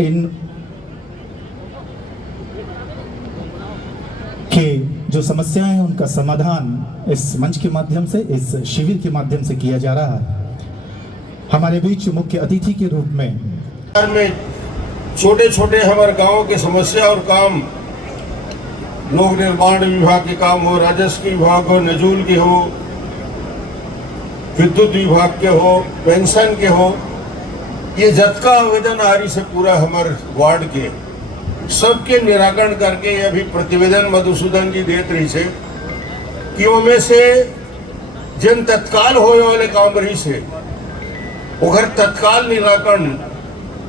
इन के जो समस्याएं हैं उनका समाधान इस मंच के माध्यम से, इस शिविर के माध्यम से किया जा रहा है। हमारे बीच मुख्य अतिथि के रूप में छोटे छोटे हमारे गांव की समस्या और काम, लोक निर्माण विभाग के काम हो, राजस्व विभाग हो, नजूल की हो, विद्युत विभाग के हो, पेंशन के हो, ये जतका आवेदन आ रही से पूरा हमारे वार्ड के सबके निराकरण करके अभी प्रतिवेदन मधुसूदन जी देत रही से कि उनमें से जिन तत्काल होने वाले काम रही से उधर तत्काल निराकरण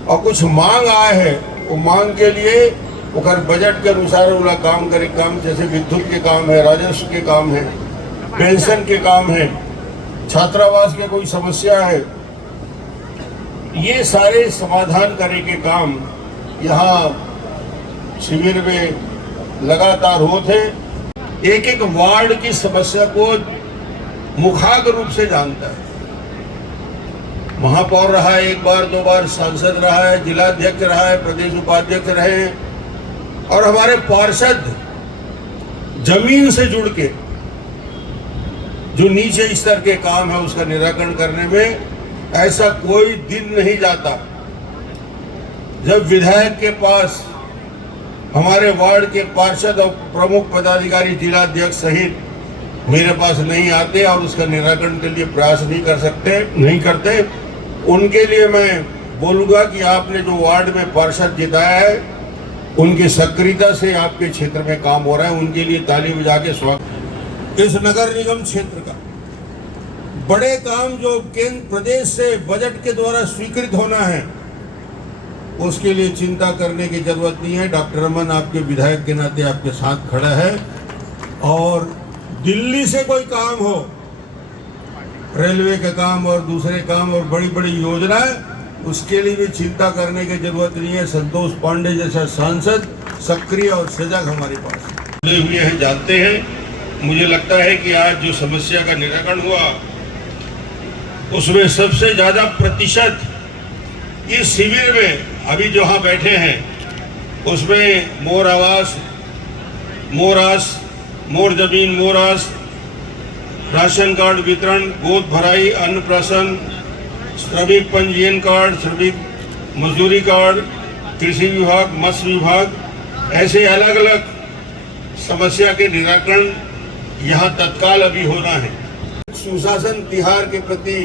और कुछ मांग आए है, वो मांग के लिए उधर बजट के अनुसार वाला काम करे, काम जैसे विद्युत के काम है, राजस्व के काम है, पेंशन के काम है, छात्रावास के कोई समस्या है, ये सारे समाधान करे के काम यहाँ शिविर में लगातार होते। एक एक वार्ड की समस्या को मुखाग्र रूप से जानता है। महापौर रहा है, एक बार दो बार सांसद रहा है, जिलाध्यक्ष रहा है, प्रदेश उपाध्यक्ष रहे, और हमारे पार्षद जमीन से जुड़ के जो नीचे स्तर के काम है उसका निराकरण करने में ऐसा कोई दिन नहीं जाता जब विधायक के पास हमारे वार्ड के पार्षद और प्रमुख पदाधिकारी जिलाध्यक्ष सहित मेरे पास नहीं आते और उसका निराकरण के लिए प्रयास नहीं करते। उनके लिए मैं बोलूँगा कि आपने जो वार्ड में पार्षद जिताया है उनकी सक्रियता से आपके क्षेत्र में काम हो रहा है, उनके लिए ताली बजा के स्वागत। इस नगर निगम क्षेत्र का बड़े काम जो केंद्र प्रदेश से बजट के द्वारा स्वीकृत होना है उसके लिए चिंता करने की जरूरत नहीं है। डॉक्टर रमन आपके विधायक के नाते आपके साथ खड़ा है, और दिल्ली से कोई काम हो, रेलवे का काम और दूसरे काम और बड़ी बड़ी योजनाएं, उसके लिए भी चिंता करने की जरूरत नहीं है। संतोष पांडे जैसा सांसद सक्रिय और सजग हमारे पास जुड़े हुए हैं, जानते हैं। मुझे लगता है कि आज जो समस्या का निराकरण हुआ उसमें सबसे ज्यादा प्रतिशत इस शिविर में अभी जो यहाँ बैठे हैं उसमें मोर आवास, मोर जमीन, मोरास, राशन कार्ड वितरण, गोद भराई, अन्नप्राशन, श्रमिक पंजीयन कार्ड, श्रमिक मजदूरी कार्ड, कृषि विभाग, मत्स्य विभाग, ऐसे अलग अलग समस्या के निराकरण यहाँ तत्काल अभी होना है। सुशासन तिहार के प्रति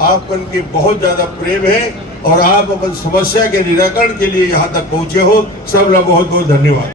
आपन के बहुत ज्यादा प्रेम है और आप अपन समस्या के निराकरण के लिए यहाँ तक पहुँचे हो। सब लोग बहुत बहुत धन्यवाद।